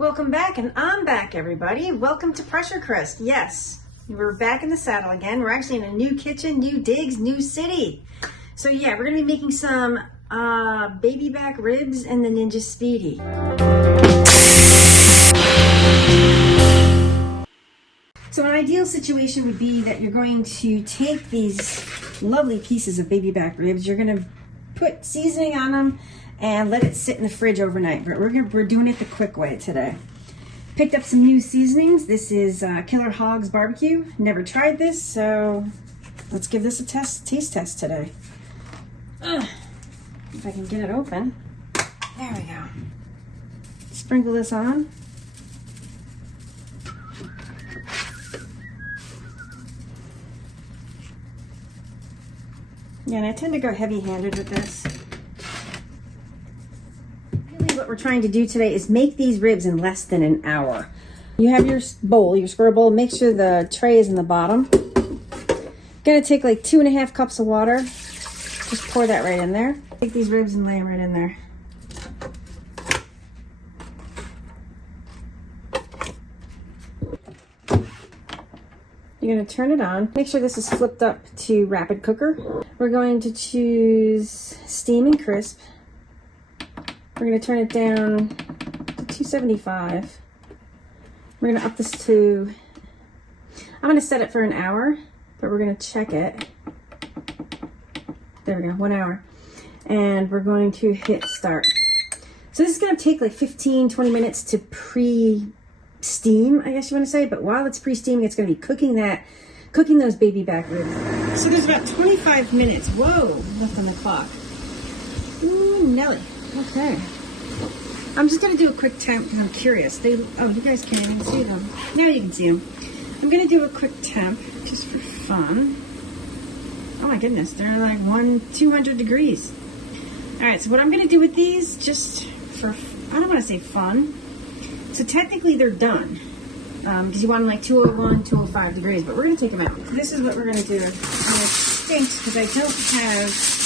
Welcome back, and I'm back, everybody. Welcome to Pressure Crust. Yes, we're back in the saddle again. We're actually in a new kitchen, new digs, new city. So yeah, we're gonna be making some baby back ribs and the Ninja Speedi. So an ideal situation would be that you're going to take these lovely pieces of baby back ribs, you're gonna put seasoning on them and let it sit in the fridge overnight. But we're doing it the quick way today. Picked up some new seasonings. This is Killer Hogs Barbecue. Never tried this, so let's give this a taste test today. If I can get it open. There we go. Sprinkle this on. Yeah, and I tend to go heavy-handed with this. What we're trying to do today is make these ribs in less than an hour. You have your bowl, your square bowl. Make sure the tray is in the bottom. Gonna take like 2.5 cups of water. Just pour that right in there. Take these ribs and lay them right in there. You're gonna turn it on. Make sure this is flipped up to rapid cooker. We're going to choose steam and crisp. We're going to turn it down to 275. We're going to up this to, I'm going to set it for an hour, but we're going to check it. There we go, 1 hour. And we're going to hit start. So this is going to take like 15-20 minutes to pre-steam, I guess you want to say, but while it's pre-steaming, it's going to be cooking those baby back ribs. So there's about 25 minutes, whoa, left on the clock. Ooh, Nelly. Okay. I'm just going to do a quick temp because I'm curious. Oh, you guys can't even see them. Now you can see them. I'm going to do a quick temp just for fun. Oh my goodness, they're like 200 degrees. All right, so what I'm going to do with these, just for, I don't want to say fun. So technically they're done because you want them like 201, 205 degrees, but we're going to take them out. This is what we're going to do. And it stinks because I don't have...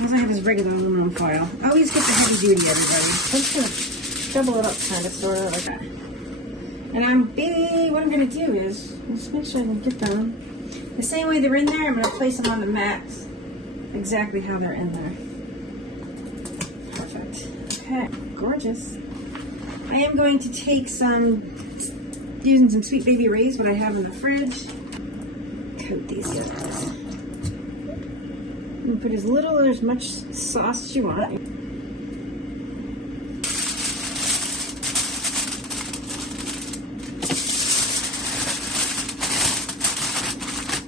All I have is regular aluminum foil. I always get the heavy duty, everybody. I'm just gonna double it up kind of, sort of like that. And what I'm gonna do is, let's make sure I can get them. The same way they're in there, I'm gonna place them on the mats exactly how they're in there. Perfect. Okay, gorgeous. I am going to take using some Sweet Baby Ray's, what I have in the fridge. Coat these guys. You can put as little or as much sauce as you want.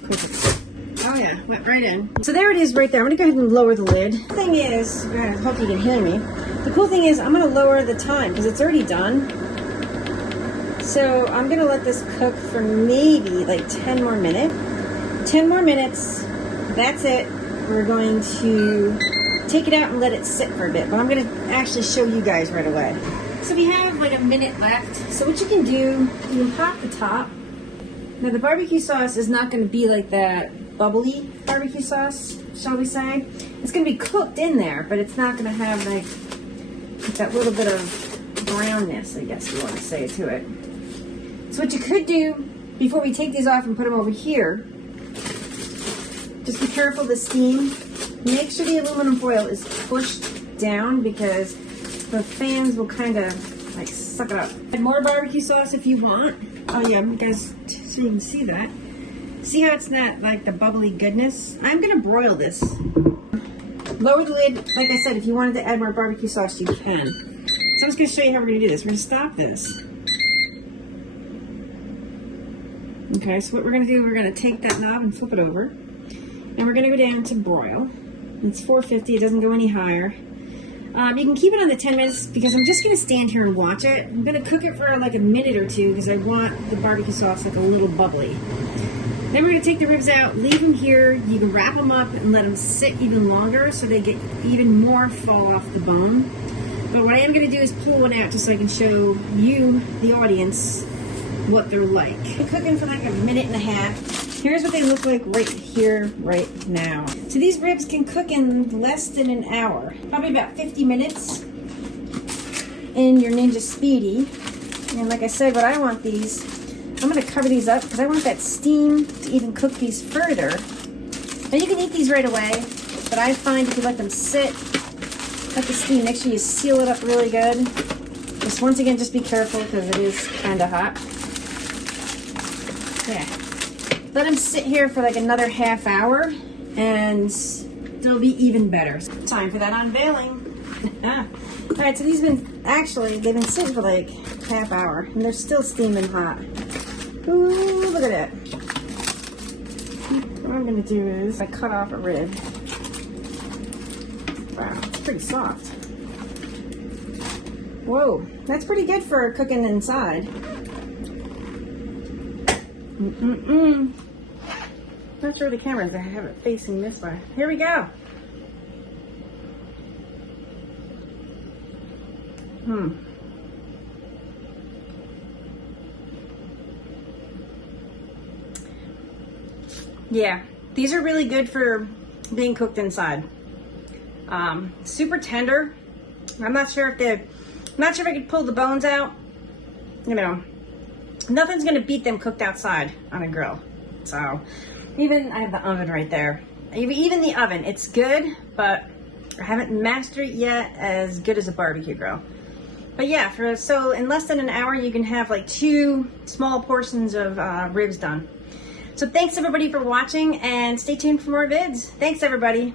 Perfect. Oh yeah, went right in. So there it is right there. I'm gonna go ahead and lower the lid. The thing is, I hope you can hear me. The cool thing is I'm gonna lower the time because it's already done. So I'm gonna let this cook for maybe like 10 more minutes. 10 more minutes, that's it. We're going to take it out and let it sit for a bit, but I'm going to actually show you guys right away. So we have like a minute left. So what you can do, you can pop the top. Now the barbecue sauce is not going to be like that bubbly barbecue sauce, shall we say. It's going to be cooked in there, but it's not going to have like that little bit of brownness, I guess you want to say, to it. So what you could do before we take these off and put them over here, just be careful of the steam. Make sure the aluminum foil is pushed down because the fans will kind of like suck it up. Add more barbecue sauce if you want. Oh yeah, you guys, so you can see that. See how it's not like the bubbly goodness? I'm gonna broil this. Lower the lid. Like I said, if you wanted to add more barbecue sauce, you can. So I'm just gonna show you how we're gonna do this. We're gonna stop this. Okay, so what we're gonna do, we're gonna take that knob and flip it over. And we're going to go down to broil. It's 450, it doesn't go any higher. You can keep it on the 10 minutes because I'm just going to stand here and watch it. I'm going to cook it for like a minute or two because I want the barbecue sauce like a little bubbly. Then we're going to take the ribs out, leave them here. You can wrap them up and let them sit even longer so they get even more fall off the bone. But what I am going to do is pull one out just so I can show you, the audience, what they're like. They're cooking for like a minute and a half. Here's what they look like right here, right now. So these ribs can cook in less than an hour, probably about 50 minutes. in your Ninja Speedi. And like I said, what I want these, I'm going to cover these up because I want that steam to even cook these further. Now you can eat these right away, but I find if you let them sit, let the steam, make sure you seal it up really good. Just once again, just be careful because it is kind of hot. Yeah. Let them sit here for like another half hour and they'll be even better. Time for that unveiling. All right, so these been, actually, they've been sitting for like half hour and they're still steaming hot. Ooh, look at that. What I'm gonna do is I cut off a rib. Wow, it's pretty soft. Whoa, that's pretty good for cooking inside. Not sure the cameras, I have it facing this way. Here we go. Yeah, these are really good for being cooked inside. Super tender. I'm not sure if I could pull the bones out. You know, nothing's gonna beat them cooked outside on a grill. So, even, I have the oven right there. Even the oven, it's good, but I haven't mastered it yet as good as a barbecue grill. But yeah, so in less than an hour, you can have like 2 small portions of ribs done. So thanks everybody for watching and stay tuned for more vids. Thanks everybody.